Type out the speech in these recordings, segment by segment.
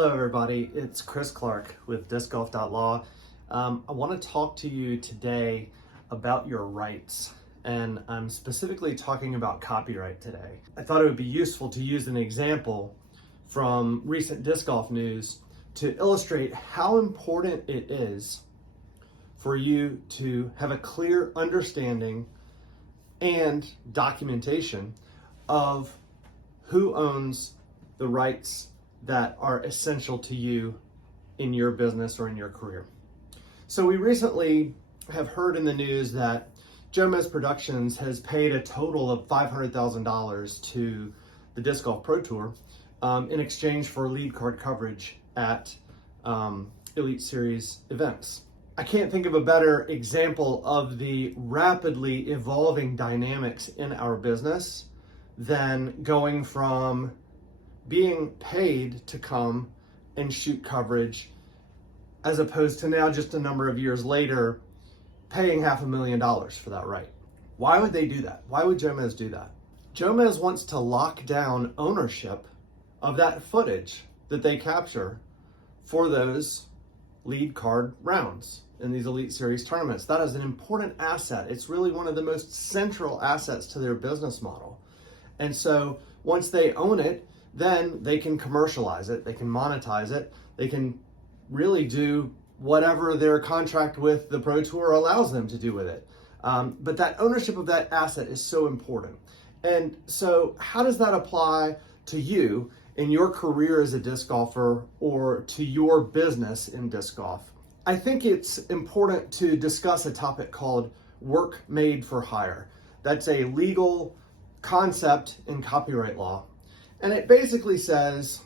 Hello everybody, it's Chris Clark with discgolf.law. I want to talk to you today about your rights, and I'm specifically talking about copyright today. I thought it would be useful to use an example from recent disc golf news to illustrate how important it is for you to have a clear understanding and documentation of who owns the rights that are essential to you in your business or in your career. So we recently have heard in the news that Jomez Productions has paid a total of $500,000 to the Disc Golf Pro Tour in exchange for lead card coverage at Elite Series events. I can't think of a better example of the rapidly evolving dynamics in our business than going from being paid to come and shoot coverage as opposed to now, just a number of years later, paying $500,000 for that right. Why would they do that? Why would Jomez do that? Jomez wants to lock down ownership of that footage that they capture for those lead card rounds in these Elite Series tournaments. That is an important asset. It's really one of the most central assets to their business model. And so once they own it, then they can commercialize it, they can monetize it, they can really do whatever their contract with the Pro Tour allows them to do with it. But that ownership of that asset is so important. And so how does that apply to you in your career as a disc golfer or to your business in disc golf? I think it's important to discuss a topic called work made for hire. That's a legal concept in copyright law. And it basically says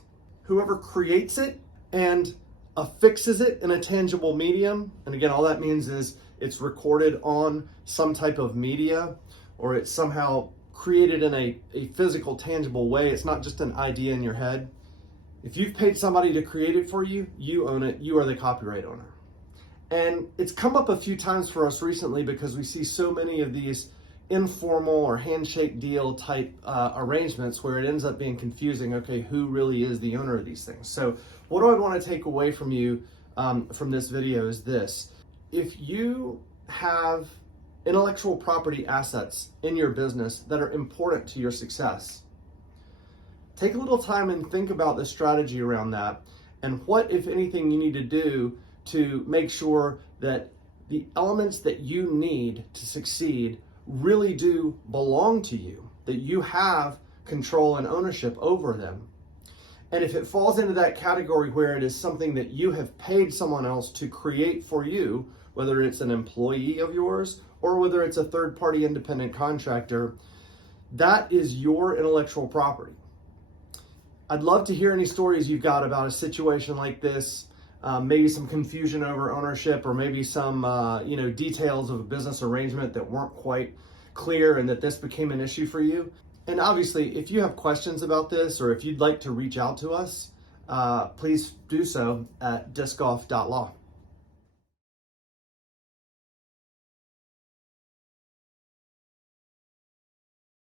whoever creates it and affixes it in a tangible medium, and again, all that means is it's recorded on some type of media or it's somehow created in a physical, tangible way. It's not just an idea in your head. If you've paid somebody to create it for you, you own it, you are the copyright owner. And it's come up a few times for us recently because we see so many of these informal or handshake deal type arrangements where it ends up being confusing. Okay, who really is the owner of these things? So what do I want to take away from you from this video is this. If you have intellectual property assets in your business that are important to your success, take a little time and think about the strategy around that and what, if anything, you need to do to make sure that the elements that you need to succeed really do belong to you, that you have control and ownership over them. And if it falls into that category where it is something that you have paid someone else to create for you, whether it's an employee of yours or whether it's a third-party independent contractor, that is your intellectual property. I'd love to hear any stories you've got about a situation like this, maybe some confusion over ownership, or maybe some details of a business arrangement that weren't quite clear and that this became an issue for you. And obviously, if you have questions about this or if you'd like to reach out to us, please do so at discgolf.law.